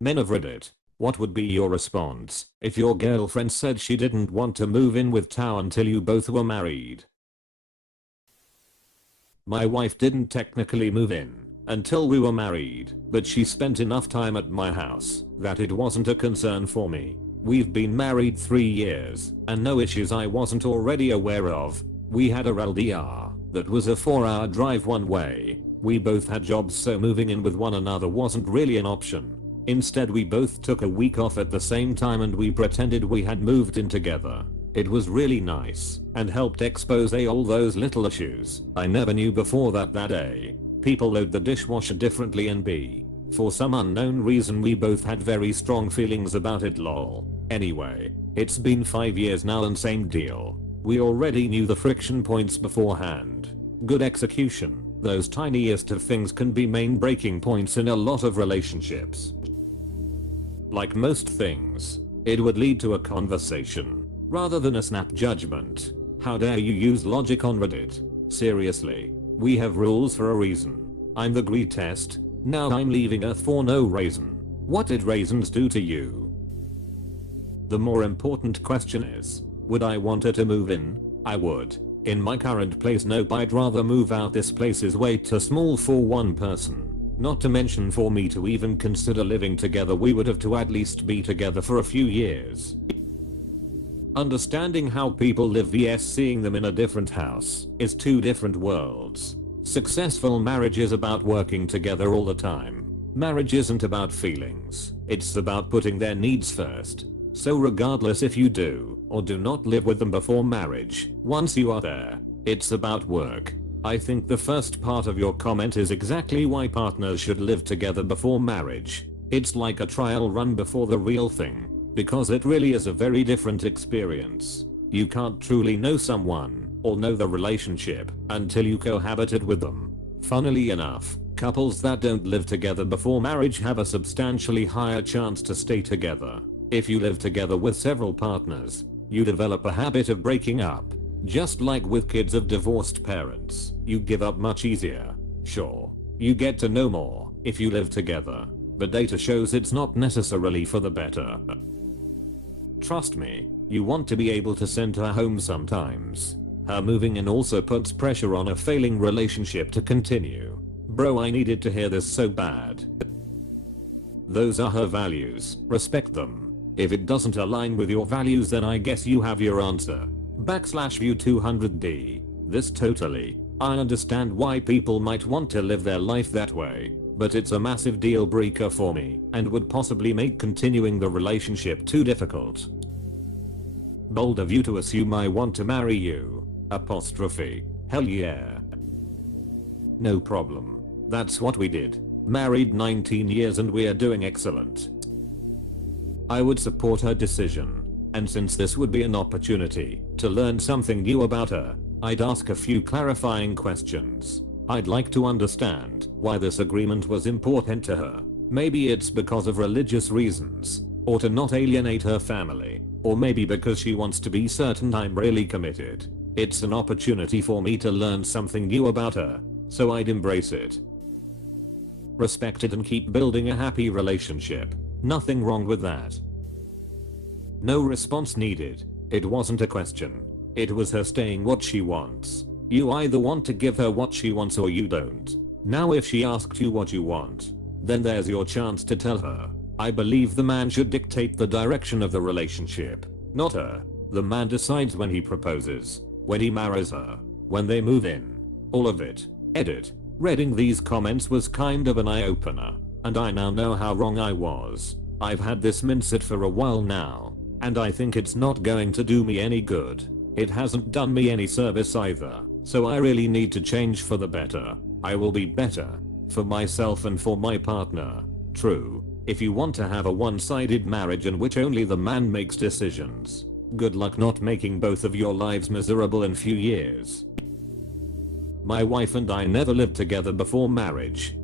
Men of Reddit, what would be your response if your girlfriend said she didn't want to move in with Tao until you both were married? My wife didn't technically move in until we were married, but she spent enough time at my house that it wasn't a concern for me. We've been married 3 years and no issues I wasn't already aware of. We had a LDR that was a 4-hour drive one way. We both had jobs, so moving in with one another wasn't really an option. Instead, we both took a week off at the same time and we pretended we had moved in together. It was really nice and helped expose all those little issues I never knew before, that A, people load the dishwasher differently, and B, for some unknown reason we both had very strong feelings about it, lol. Anyway, it's been 5 years now and same deal. We already knew the friction points beforehand. Good execution, those tiniest of things, can be main breaking points in a lot of relationships. Like most things, it would lead to a conversation rather than a snap judgment. How dare you use logic on Reddit? Seriously, we have rules for a reason. I'm the greed test. Now I'm leaving Earth for no reason. What did raisins do to you? The more important question is, would I want her to move in? I would. In my current place, nope, I'd rather move out. This place is way too small for one person. Not to mention, for me to even consider living together we would have to at least be together for a few years. Understanding how people live vs seeing them in a different house is two different worlds. Successful marriage is about working together all the time. Marriage isn't about feelings, it's about putting their needs first. So regardless if you do or do not live with them before marriage, once you are there, it's about work. I think the first part of your comment is exactly why partners should live together before marriage. It's like a trial run before the real thing, because it really is a very different experience. You can't truly know someone or know the relationship until you cohabited with them. Funnily enough, couples that don't live together before marriage have a substantially higher chance to stay together. If you live together with several partners, you develop a habit of breaking up. Just like with kids of divorced parents, you give up much easier. Sure, you get to know more if you live together, but data shows it's not necessarily for the better. Trust me, you want to be able to send her home sometimes. Her moving in also puts pressure on a failing relationship to continue. Bro, I needed to hear this so bad. Those are her values, respect them. If it doesn't align with your values, then I guess you have your answer. /view 200D. This totally. I understand why people might want to live their life that way, but it's a massive deal breaker for me and would possibly make continuing the relationship too difficult. Bold of you to assume I want to marry you. Apostrophe. Hell yeah. No problem. That's what we did. Married 19 years and we are doing excellent. I would support her decision. And since this would be an opportunity to learn something new about her, I'd ask a few clarifying questions. I'd like to understand why this agreement was important to her. Maybe it's because of religious reasons, or to not alienate her family, or maybe because she wants to be certain I'm really committed. It's an opportunity for me to learn something new about her, so I'd embrace it. Respect it and keep building a happy relationship. Nothing wrong with that. No response needed. It wasn't a question. It was her saying what she wants. You either want to give her what she wants or you don't. Now if she asked you what you want, then there's your chance to tell her. I believe the man should dictate the direction of the relationship, not her. The man decides when he proposes, when he marries her, when they move in. All of it. Edit. Reading these comments was kind of an eye-opener, and I now know how wrong I was. I've had this mindset for a while now, and I think it's not going to do me any good. It hasn't done me any service either, so I really need to change for the better. I will be better. For myself and for my partner. True, if you want to have a one-sided marriage in which only the man makes decisions, good luck not making both of your lives miserable in few years. My wife and I never lived together before marriage.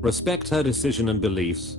Respect her decision and beliefs.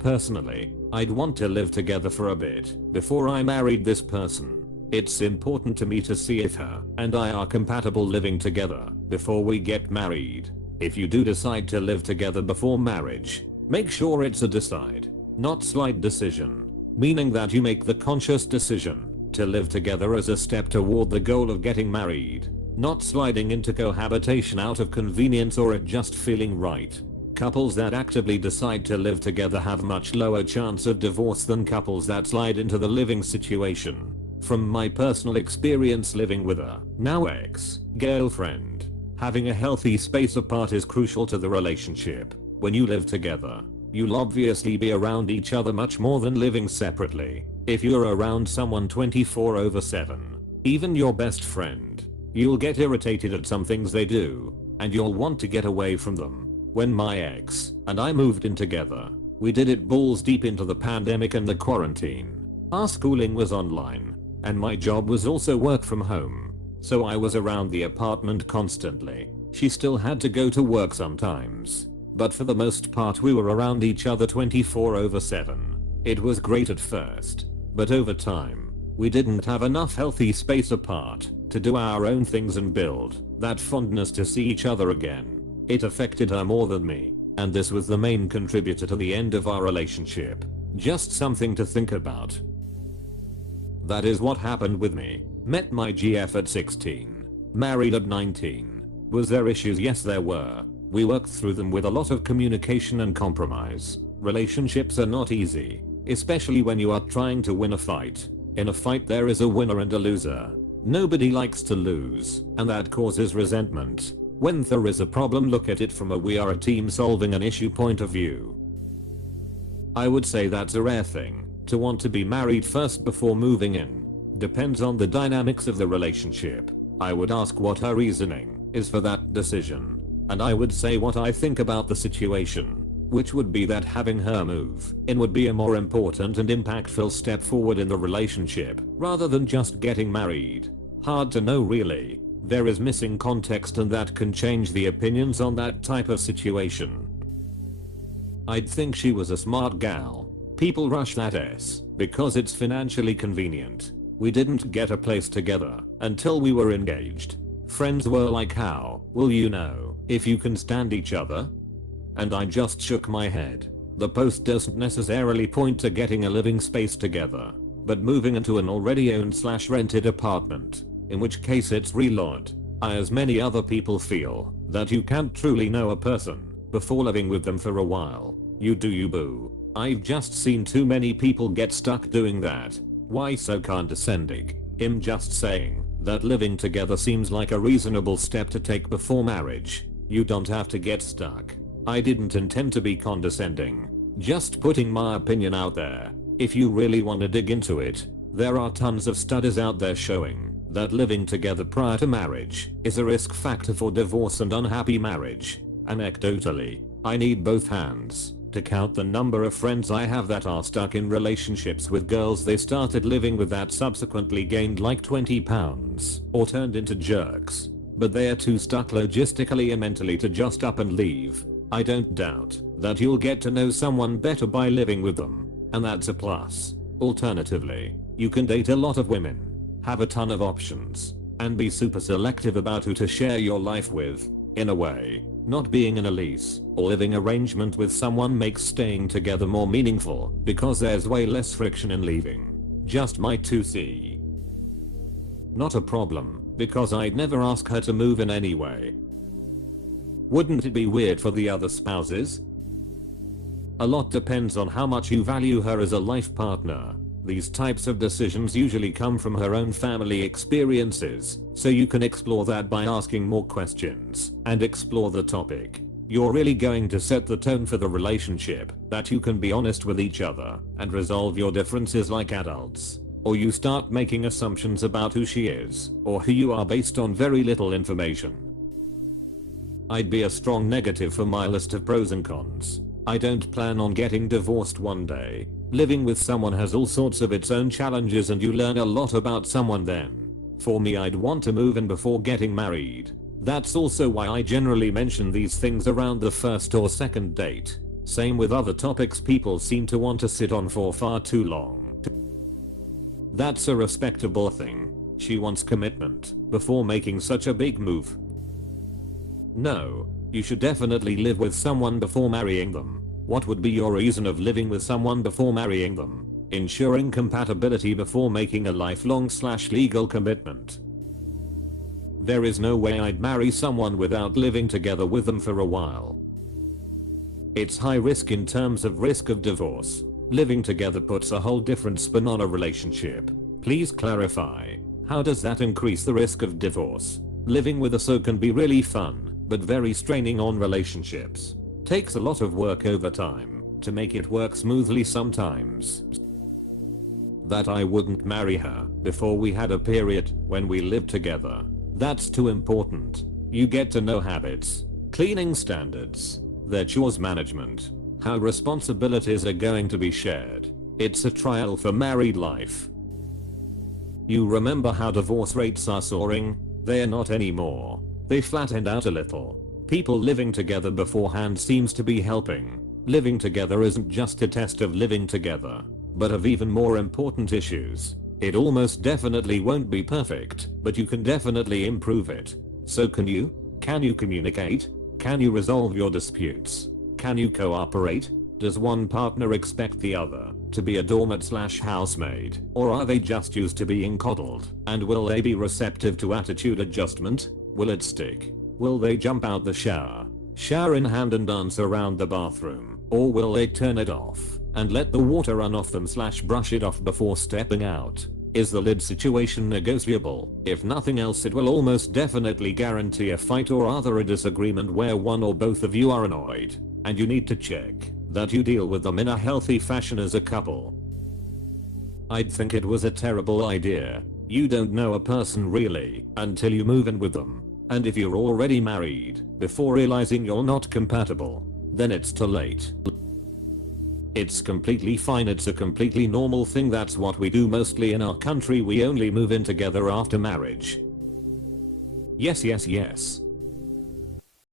Personally, I'd want to live together for a bit before I married this person. It's important to me to see if her and I are compatible living together before we get married. If you do decide to live together before marriage, Make sure it's a decide, not slight decision, meaning that you make the conscious decision to live together as a step toward the goal of getting married, not sliding into cohabitation out of convenience or it just feeling right. Couples that actively decide to live together have much lower chance of divorce than couples that slide into the living situation. From my personal experience living with a now ex-girlfriend, having a healthy space apart is crucial to the relationship. When you live together, you'll obviously be around each other much more than living separately. If you're around someone 24/7, even your best friend, you'll get irritated at some things they do, and you'll want to get away from them. When my ex and I moved in together, we did it balls deep into the pandemic and the quarantine. Our schooling was online, and my job was also work from home, so I was around the apartment constantly. She still had to go to work sometimes, but for the most part we were around each other 24/7. It was great at first, but over time, we didn't have enough healthy space apart to do our own things and build that fondness to see each other again. It affected her more than me, and this was the main contributor to the end of our relationship. Just something to think about. That is what happened with me. Met my GF at 16. Married at 19. Was there issues? Yes there were. We worked through them with a lot of communication and compromise. Relationships are not easy, especially when you are trying to win a fight. In a fight there is a winner and a loser. Nobody likes to lose, and that causes resentment. When there is a problem, look at it from a we are a team solving an issue point of view. I would say that's a rare thing, to want to be married first before moving in. Depends on the dynamics of the relationship. I would ask what her reasoning is for that decision, and I would say what I think about the situation, which would be that having her move in would be a more important and impactful step forward in the relationship, rather than just getting married. Hard to know really. There is missing context and that can change the opinions on that type of situation. I'd think she was a smart gal. People rush that because it's financially convenient. We didn't get a place together until we were engaged. Friends were like, how will you know if you can stand each other? And I just shook my head. The post doesn't necessarily point to getting a living space together, but moving into an already owned/rented apartment. In which case it's real odd. I, as many other people, feel that you can't truly know a person before living with them for a while. You do you boo. I've just seen too many people get stuck doing that. Why so condescending? I'm just saying that living together seems like a reasonable step to take before marriage. You don't have to get stuck. I didn't intend to be condescending. Just putting my opinion out there. If you really want to dig into it, there are tons of studies out there showing that living together prior to marriage is a risk factor for divorce and unhappy marriage. Anecdotally, I need both hands to count the number of friends I have that are stuck in relationships with girls they started living with that subsequently gained like 20 pounds or turned into jerks, but they are too stuck logistically and mentally to just up and leave. I don't doubt that you'll get to know someone better by living with them, and that's a plus. Alternatively, you can date a lot of women, have a ton of options, and be super selective about who to share your life with. In a way, not being in a lease or living arrangement with someone makes staying together more meaningful because there's way less friction in leaving. Just my 2C. Not a problem, because I'd never ask her to move in anyway. Wouldn't it be weird for the other spouses? A lot depends on how much you value her as a life partner. These types of decisions usually come from her own family experiences, so you can explore that by asking more questions and explore the topic. You're really going to set the tone for the relationship, that you can be honest with each other and resolve your differences like adults, or you start making assumptions about who she is or who you are based on very little information. I'd be a strong negative for my list of pros and cons. I don't plan on getting divorced one day. Living with someone has all sorts of its own challenges and you learn a lot about someone then. For me, I'd want to move in before getting married. That's also why I generally mention these things around the first or second date. Same with other topics people seem to want to sit on for far too long. That's a respectable thing. She wants commitment before making such a big move. No, you should definitely live with someone before marrying them. What would be your reason of living with someone before marrying them? Ensuring compatibility before making a lifelong/legal commitment. There is no way I'd marry someone without living together with them for a while. It's high risk in terms of risk of divorce. Living together puts a whole different spin on a relationship. Please clarify. How does that increase the risk of divorce? Living with a so can be really fun, but very straining on relationships. Takes a lot of work over time to make it work smoothly sometimes. That I wouldn't marry her before we had a period when we lived together. That's too important. You get to know habits, cleaning standards, their chores management, how responsibilities are going to be shared. It's a trial for married life. You remember how divorce rates are soaring? They're not anymore. They flattened out a little. People living together beforehand seems to be helping. Living together isn't just a test of living together, but of even more important issues. It almost definitely won't be perfect, but you can definitely improve it. So can you? Can you communicate? Can you resolve your disputes? Can you cooperate? Does one partner expect the other to be a doormat/housemaid, or are they just used to being coddled? And will they be receptive to attitude adjustment? Will it stick? Will they jump out the shower in hand and dance around the bathroom? Or will they turn it off and let the water run off them/brush it off before stepping out? Is the lid situation negotiable? If nothing else, it will almost definitely guarantee a fight or rather a disagreement where one or both of you are annoyed, and you need to check that you deal with them in a healthy fashion as a couple. I'd think it was a terrible idea. You don't know a person really until you move in with them. And if you're already married before realizing you're not compatible, then it's too late. It's completely fine, it's a completely normal thing, that's what we do mostly in our country. We only move in together after marriage. Yes.